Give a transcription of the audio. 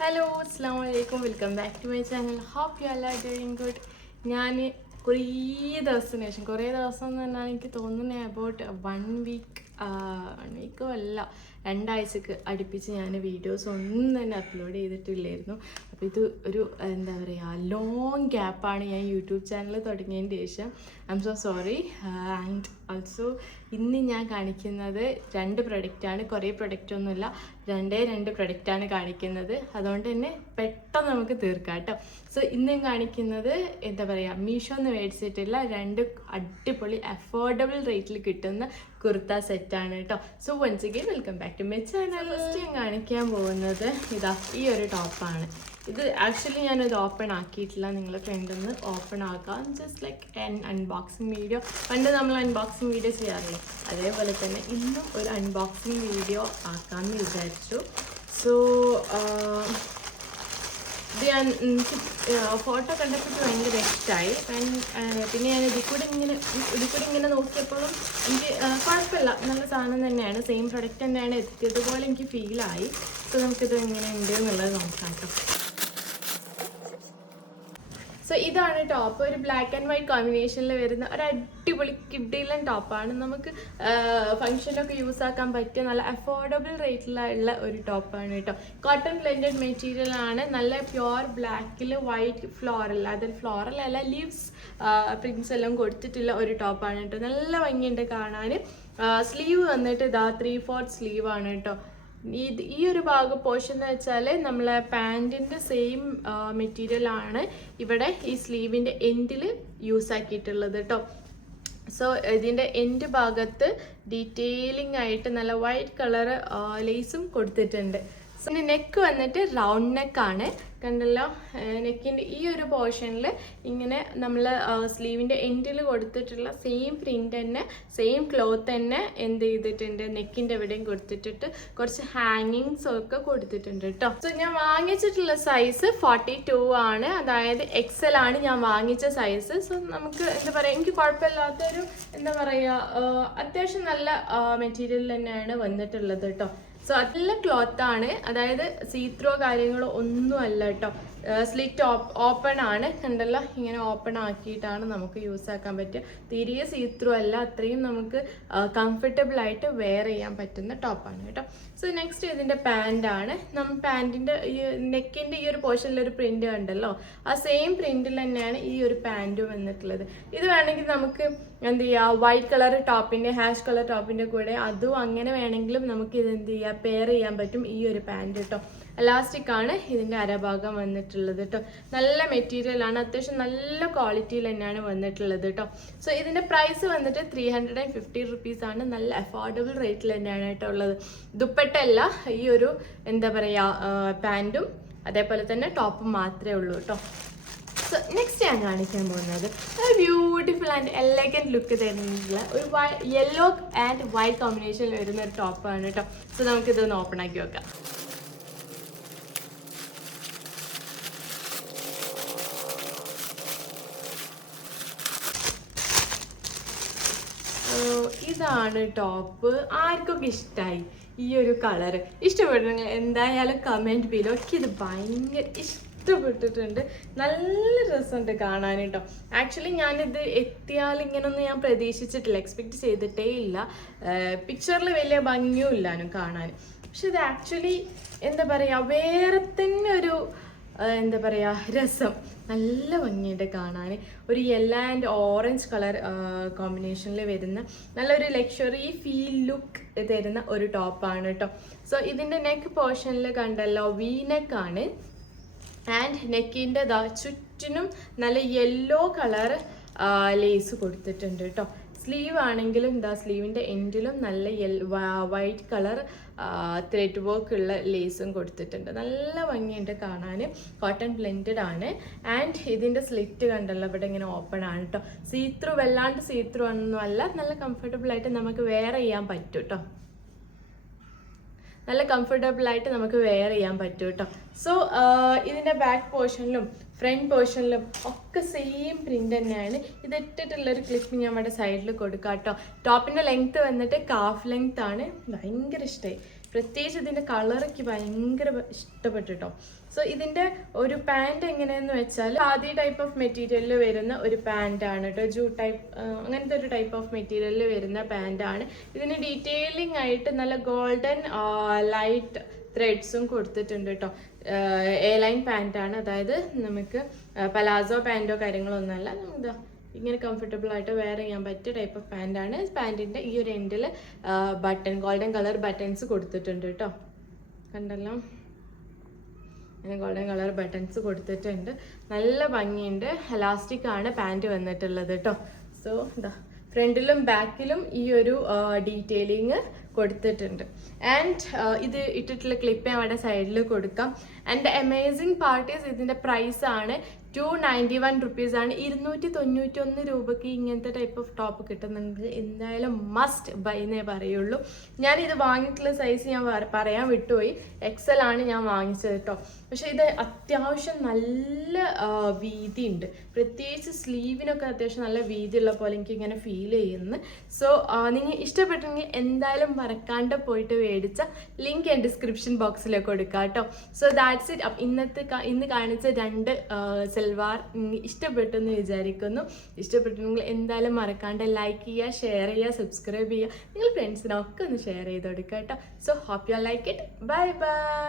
Hello അസ്സലാമു അലൈക്കും welcome back to my channel. Hope you are doing good. ഞാൻ കുറേ ദിവസത്തിന് ശേഷം എന്ന് പറഞ്ഞാൽ എനിക്ക് തോന്നുന്നത് അബൌട്ട് 1 വീക്കോ അല്ല 2 ആഴ്ചക്ക് അടുപ്പിച്ച് ഞാൻ വീഡിയോസ് ഒന്നും തന്നെ അപ്ലോഡ് ചെയ്തിട്ടില്ലായിരുന്നു. അപ്പോൾ ഇത് ഒരു എന്താ പറയുക ലോങ് ഗ്യാപ്പാണ് ഞാൻ യൂട്യൂബ് ചാനൽ തുടങ്ങിയതിന് ശേഷം. I M so sorry. And also ഇന്ന് ഞാൻ കാണിക്കുന്നത് 2 പ്രൊഡക്റ്റാണ്, കുറേ പ്രൊഡക്റ്റൊന്നുമില്ല, 2 പ്രൊഡക്റ്റാണ് കാണിക്കുന്നത്. അതുകൊണ്ട് തന്നെ പെട്ടെന്ന് നമുക്ക് തീർക്കാം കേട്ടോ. സോ ഇന്ന് ഞാൻ കാണിക്കുന്നത് എന്താ പറയുക, മീഷോന്ന് മേടിച്ചിട്ടുള്ള 2 അടിപൊളി അഫോർഡബിൾ റേറ്റിൽ കിട്ടുന്ന കുർത്ത സെറ്റാണ് കേട്ടോ. So once again welcome back to my channel. First ഞാൻ കാണിക്കാൻ പോകുന്നത് ഇതാ ഈ ഒരു ടോപ്പാണ്. ഇത് ആക്ച്വലി ഞാനത് ഓപ്പൺ ആക്കിയിട്ടില്ല. നിങ്ങളുടെ ഫ്രണ്ടൊന്ന് ഓപ്പൺ ആക്കാം, ജസ്റ്റ് ലൈക്ക് അൺബോക്സിങ് വീഡിയോ. പണ്ട് നമ്മൾ അൺബോക്സിങ് വീഡിയോ ചെയ്യാറില്ല, അതേപോലെ തന്നെ ഇന്നും ഒരു അൺബോക്സിങ് വീഡിയോ ആക്കാമെന്ന് വിചാരിച്ചു. സോ ഇത് ഞാൻ എനിക്ക് ഫോട്ടോ കണ്ടപ്പോൾ ഭയങ്കര ഇഷ്ടമായി. പിന്നെ ഞാൻ ഇതിൽ കൂടെ ഇങ്ങനെ നോക്കിയപ്പോഴും എനിക്ക് കുഴപ്പമില്ല, നല്ല സാധനം തന്നെയാണ്, സെയിം പ്രൊഡക്റ്റ് തന്നെയാണ് എത്തിയതുപോലെ എനിക്ക് ഫീലായി. സോ നമുക്കിത് എങ്ങനെ ഉണ്ട് എന്നുള്ളത് നോക്കാം കേട്ടോ. സോ ഇതാണ് ടോപ്പ്. ഒരു ബ്ലാക്ക് ആൻഡ് വൈറ്റ് കോമ്പിനേഷനിൽ വരുന്ന ഒരു അടിപൊളി കിഡിലൻ ടോപ്പാണ്. നമുക്ക് ഫംഗ്ഷനൊക്കെ യൂസ് ആക്കാൻ പറ്റിയ നല്ല അഫോർഡബിൾ റേറ്റിലുള്ള ഒരു ടോപ്പാണ് കേട്ടോ. കോട്ടൺ ബ്ലെൻഡഡ് മെറ്റീരിയൽ ആണ്. നല്ല പ്യുവർ ബ്ലാക്കിൽ വൈറ്റ് ഫ്ലോറൽ, അതിൽ ഫ്ലോറൽ അല്ല ലീവ്സ് പ്രിൻസ് എല്ലാം കൊടുത്തിട്ടുള്ള ഒരു ടോപ്പാണ് കേട്ടോ. നല്ല ഭംഗിയുണ്ട് കാണാൻ. സ്ലീവ് വന്നിട്ട് ഇതാ 3/4 സ്ലീവാണ് കേട്ടോ. ഈ ഒരു പോർഷൻ എന്ന് വെച്ചാൽ നമ്മളെ പാൻറ്റിൻ്റെ സെയിം മെറ്റീരിയൽ ആണ് ഇവിടെ ഈ സ്ലീവിൻ്റെ എൻഡിൽ യൂസ് ആക്കിയിട്ടുള്ളത് കേട്ടോ. സോ ഇതിൻ്റെ എൻഡ് ഭാഗത്ത് ഡീറ്റെയിലിംഗ് ആയിട്ട് നല്ല വൈറ്റ് കളർ ലേസും കൊടുത്തിട്ടുണ്ട്. സോ നെക്ക് വന്നിട്ട് റൗണ്ട് നെക്കാണ്, കണ്ടല്ലോ. നെക്കിൻ്റെ ഈ ഒരു പോർഷനിൽ ഇങ്ങനെ നമ്മൾ സ്ലീവിൻ്റെ എൻഡിൽ കൊടുത്തിട്ടുള്ള സെയിം പ്രിൻ്റ് തന്നെ, സെയിം ക്ലോത്ത് തന്നെ എന്ത് ചെയ്തിട്ടുണ്ട്, നെക്കിൻ്റെ എവിടെയും കൊടുത്തിട്ടിട്ട് കുറച്ച് ഹാങ്ങിങ്സ് ഒക്കെ കൊടുത്തിട്ടുണ്ട് കേട്ടോ. സോ ഞാൻ വാങ്ങിച്ചിട്ടുള്ള സൈസ് 42 ആണ്, അതായത് XL ആണ് ഞാൻ വാങ്ങിച്ച സൈസ്. സോ നമുക്ക് എന്താ പറയുക, എനിക്ക് കുഴപ്പമില്ലാത്തൊരു എന്താ പറയുക അത്യാവശ്യം നല്ല മെറ്റീരിയൽ തന്നെയാണ് വന്നിട്ടുള്ളത് കേട്ടോ. സോ നല്ല ക്ലോത്താണ്, അതായത് സീത്രോ കാര്യങ്ങളോ ഒന്നും അല്ല കേട്ടോ. സ്ലിറ്റ് ഓപ്പൺ ആണ്, കണ്ടല്ലോ. ഇങ്ങനെ ഓപ്പൺ ആക്കിയിട്ടാണ് നമുക്ക് യൂസ് ആക്കാൻ പറ്റുക. തീരെ സീത്രോ അല്ല, അത്രയും നമുക്ക് കംഫർട്ടബിൾ ആയിട്ട് വെയർ ചെയ്യാൻ പറ്റുന്ന ടോപ്പാണ് കേട്ടോ. സോ നെക്സ്റ്റ് ഇതിൻ്റെ പാൻറ്റാണ്. നമ്മൾ പാൻറ്റിൻ്റെ ഈ നെക്കിൻ്റെ ഈ ഒരു പോർഷനിലൊരു പ്രിൻ്റ് കണ്ടല്ലോ, ആ സെയിം പ്രിൻറ്റിൽ തന്നെയാണ് ഈ ഒരു പാൻറ്റും വന്നിട്ടുള്ളത്. ഇത് വേണമെങ്കിൽ നമുക്ക് എന്ത് ചെയ്യുക, വൈറ്റ് കളർ ടോപ്പിൻ്റെ ഹാഷ് കളർ ടോപ്പിൻ്റെ കൂടെ അതും അങ്ങനെ വേണമെങ്കിലും നമുക്ക് ഇത് എന്ത് ചെയ്യുക, പെയർ ചെയ്യാൻ പറ്റും ഈ ഒരു പാൻറ്റ് കേട്ടോ. എലാസ്റ്റിക് ആണ് ഇതിൻ്റെ അരഭാഗം വന്നിട്ടുള്ളത് കേട്ടോ. നല്ല മെറ്റീരിയൽ ആണ്, അത്യാവശ്യം നല്ല ക്വാളിറ്റിയിൽ തന്നെയാണ് വന്നിട്ടുള്ളത് കേട്ടോ. സോ ഇതിൻ്റെ പ്രൈസ് വന്നിട്ട് 350 റുപ്പീസാണ്. നല്ല അഫോർഡബിൾ റേറ്റിൽ തന്നെയാണ് കേട്ടോ ഉള്ളത്. ദുപ്പട്ടല്ല, ഈ ഒരു എന്താ പറയുക പാൻറ്റും അതേപോലെ തന്നെ ടോപ്പും മാത്രമേ ഉള്ളൂ കേട്ടോ. സോ നെക്സ്റ്റ് ഞാൻ കാണിക്കാൻ പോകുന്നത് ഒരു ബ്യൂട്ടിഫുൾ ആൻഡ് എലഗൻറ്റ് ലുക്ക് തരുന്നില്ല ഒരു യെല്ലോ ആൻഡ് വൈറ്റ് കോമ്പിനേഷനിൽ വരുന്ന ഒരു ടോപ്പാണ് കേട്ടോ. സോ നമുക്കിതൊന്ന് ഓപ്പൺ ആക്കി വെക്കാം. ഇതാണ് ടോപ്പ്. ആർക്കൊക്കെ ഇഷ്ടമായി ഈ ഒരു കളറ്? ഇഷ്ടപ്പെട്ടിട്ടുണ്ടെങ്കിൽ എന്തായാലും കമൻറ്റ് ബിലോ. ഇത് ഭയങ്കര ഇഷ്ടപ്പെട്ടിട്ടുണ്ട്, നല്ല രസമുണ്ട് കാണാൻ കേട്ടോ. ആക്ച്വലി ഞാനിത് എത്തിയാൽ ഇങ്ങനൊന്നും ഞാൻ പ്രതീക്ഷിച്ചിട്ടില്ല, എക്സ്പെക്റ്റ് ചെയ്തിട്ടേ ഇല്ല. പിക്ചറിൽ വലിയ ഭംഗിയും ഇല്ലാനും കാണാൻ. പക്ഷെ ഇത് ആക്ച്വലി എന്താ പറയുക, വേറെ തന്നെ ഒരു എന്താ പറയുക രസം, നല്ല ഭംഗിയുണ്ട് കാണാൻ. ഒരു യെല്ലോ ആൻഡ് ഓറഞ്ച് കളർ കോമ്പിനേഷനിൽ വരുന്ന നല്ലൊരു ലക്ഷറി ഫീൽ ലുക്ക് തരുന്ന ഒരു ടോപ്പാണ് കേട്ടോ. സോ ഇതിൻ്റെ നെക്ക് പോർഷനിൽ കണ്ടല്ലോ വി നെക്കാണ്. ആൻഡ് നെക്കിൻ്റെ ചുറ്റിനും നല്ല യെല്ലോ കളർ ലേസ് കൊടുത്തിട്ടുണ്ട് കേട്ടോ. സ്ലീവ് ആണെങ്കിലും സ്ലീവിൻ്റെ എൻഡിലും നല്ല വൈറ്റ് കളർ ത്രെഡ് വർക്ക് ഉള്ള ലേസും കൊടുത്തിട്ടുണ്ട്. നല്ല ഭംഗിയുണ്ട് കാണാൻ. കോട്ടൺ ബ്ലെൻഡഡ് ആണ്. ആൻഡ് ഇതിൻ്റെ സ്ലിറ്റ് കണ്ടല്ലോ, ഇവിടെ ഇങ്ങനെ ഓപ്പൺ ആണ് കേട്ടോ. സീത്രൂ, വല്ലാണ്ട് സീത്രൂ ഒന്നും അല്ല, നല്ല കംഫർട്ടബിൾ ആയിട്ട് നമുക്ക് വെയർ ചെയ്യാൻ പറ്റും കേട്ടോ. നല്ല കംഫർട്ടബിൾ ആയിട്ട് നമുക്ക് വെയർ ചെയ്യാൻ പറ്റും കേട്ടോ. സോ ഇതിൻ്റെ ബാക്ക് പോർഷനിലും ഫ്രണ്ട് പോർഷനിലും ഒക്കെ സെയിം പ്രിൻ്റ് തന്നെയാണ്. ഇത് ഇട്ടിട്ടുള്ളൊരു ക്ലിപ്പ് ഞാൻ ഇവിടെ സൈഡിൽ കൊടുക്കാം കേട്ടോ. ടോപ്പിൻ്റെ ലെങ്ത്ത് വന്നിട്ട് കാഫ് ലെങ്ത് ആണ്. ഭയങ്കര ഇഷ്ടമായി പ്രത്യേകിച്ച് ഇതിൻ്റെ കളറൊക്കെ ഭയങ്കര ഇഷ്ടപ്പെട്ടു കേട്ടോ. സോ ഇതിൻ്റെ ഒരു പാൻറ് എങ്ങനെയെന്ന് വെച്ചാൽ ആദ്യ ടൈപ്പ് ഓഫ് മെറ്റീരിയലിൽ വരുന്ന ഒരു പാൻറ്റാണ് കേട്ടോ. ജൂട്ട് ടൈപ്പ് അങ്ങനത്തെ ഒരു ടൈപ്പ് ഓഫ് മെറ്റീരിയലിൽ വരുന്ന പാൻറ്റാണ്. ഇതിന് ഡീറ്റെയിലിംഗ് ആയിട്ട് നല്ല ഗോൾഡൻ ലൈറ്റ് ത്രെഡ്സും കൊടുത്തിട്ടുണ്ട് കേട്ടോ. എ ലൈൻ പാൻറ്റാണ്, അതായത് നമുക്ക് പലാസോ പാൻറ്റോ കാര്യങ്ങളോ ഒന്നുമല്ല. നമുക്ക് ഇങ്ങനെ കംഫർട്ടബിൾ ആയിട്ട് വെയർ ചെയ്യാൻ പറ്റിയ ടൈപ്പ് ഓഫ് പാൻറ്റാണ്. പാൻറ്റിൻ്റെ ഈ ഒരു എൻഡിൽ ബട്ടൺ ഗോൾഡൻ കളർ ബട്ടൺസ് കൊടുത്തിട്ടുണ്ട് കേട്ടോ. കണ്ടല്ലോ, ഗോൾഡൻ കളർ ബട്ടൺസ് കൊടുത്തിട്ടുണ്ട്. നല്ല ഭംഗിയുണ്ട്. എലാസ്റ്റിക് ആണ് പാൻറ് വന്നിട്ടുള്ളത് കേട്ടോ. സോ ഇതാ ഫ്രണ്ടിലും ബാക്കിലും ഈ ഒരു ഡീറ്റെയിലിങ് കൊടുത്തിട്ടുണ്ട്. ആൻഡ് ഇത് ഇട്ടിട്ടുള്ള ക്ലിപ്പ് ഞാൻ അവിടെ സൈഡിൽ കൊടുക്കാം. ആൻഡ് അമേസിങ് പാർട്ട് ഈസ് ഇതിൻ്റെ പ്രൈസാണ് 291 റുപ്പീസാണ്. 291 രൂപയ്ക്ക് ഇങ്ങനത്തെ ടൈപ്പ് ഓഫ് ടോപ്പ് കിട്ടുന്നുണ്ട്. എന്തായാലും മസ്റ്റ് ബൈ എന്നേ പറയുള്ളൂ. ഞാനിത് വാങ്ങിയിട്ടുള്ള സൈസ് ഞാൻ പറയാൻ വിട്ടുപോയി. XL ആണ് ഞാൻ വാങ്ങിച്ചത് കേട്ടോ. പക്ഷേ ഇത് അത്യാവശ്യം നല്ല വീതിയുണ്ട്. പ്രത്യേകിച്ച് സ്ലീവിനൊക്കെ അത്യാവശ്യം നല്ല വീതിയുള്ള പോലെ എനിക്ക് ഇങ്ങനെ ഫീൽ ചെയ്യുന്നു. സോ നിങ്ങൾ ഇഷ്ടപ്പെട്ടെങ്കിൽ എന്തായാലും മറക്കാണ്ട് പോയിട്ട് മേടിച്ച ലിങ്ക് ഞാൻ ഡിസ്ക്രിപ്ഷൻ ബോക്സിലേക്ക് കൊടുക്കാം കേട്ടോ. So that's it. ഇന്ന് കാണിച്ച 2 സൽവാർ ഇഷ്ടപ്പെട്ടെന്ന് വിചാരിക്കുന്നു. ഇഷ്ടപ്പെട്ടെങ്കിൽ എന്തായാലും മറക്കാണ്ട് ലൈക്ക് ചെയ്യുക, ഷെയർ ചെയ്യുക, സബ്സ്ക്രൈബ് ചെയ്യുക. നിങ്ങൾ ഫ്രണ്ട്സിനൊക്കെ ഒന്ന് ഷെയർ ചെയ്ത് കൊടുക്കുക കേട്ടോ. So hope you like it. Bye by.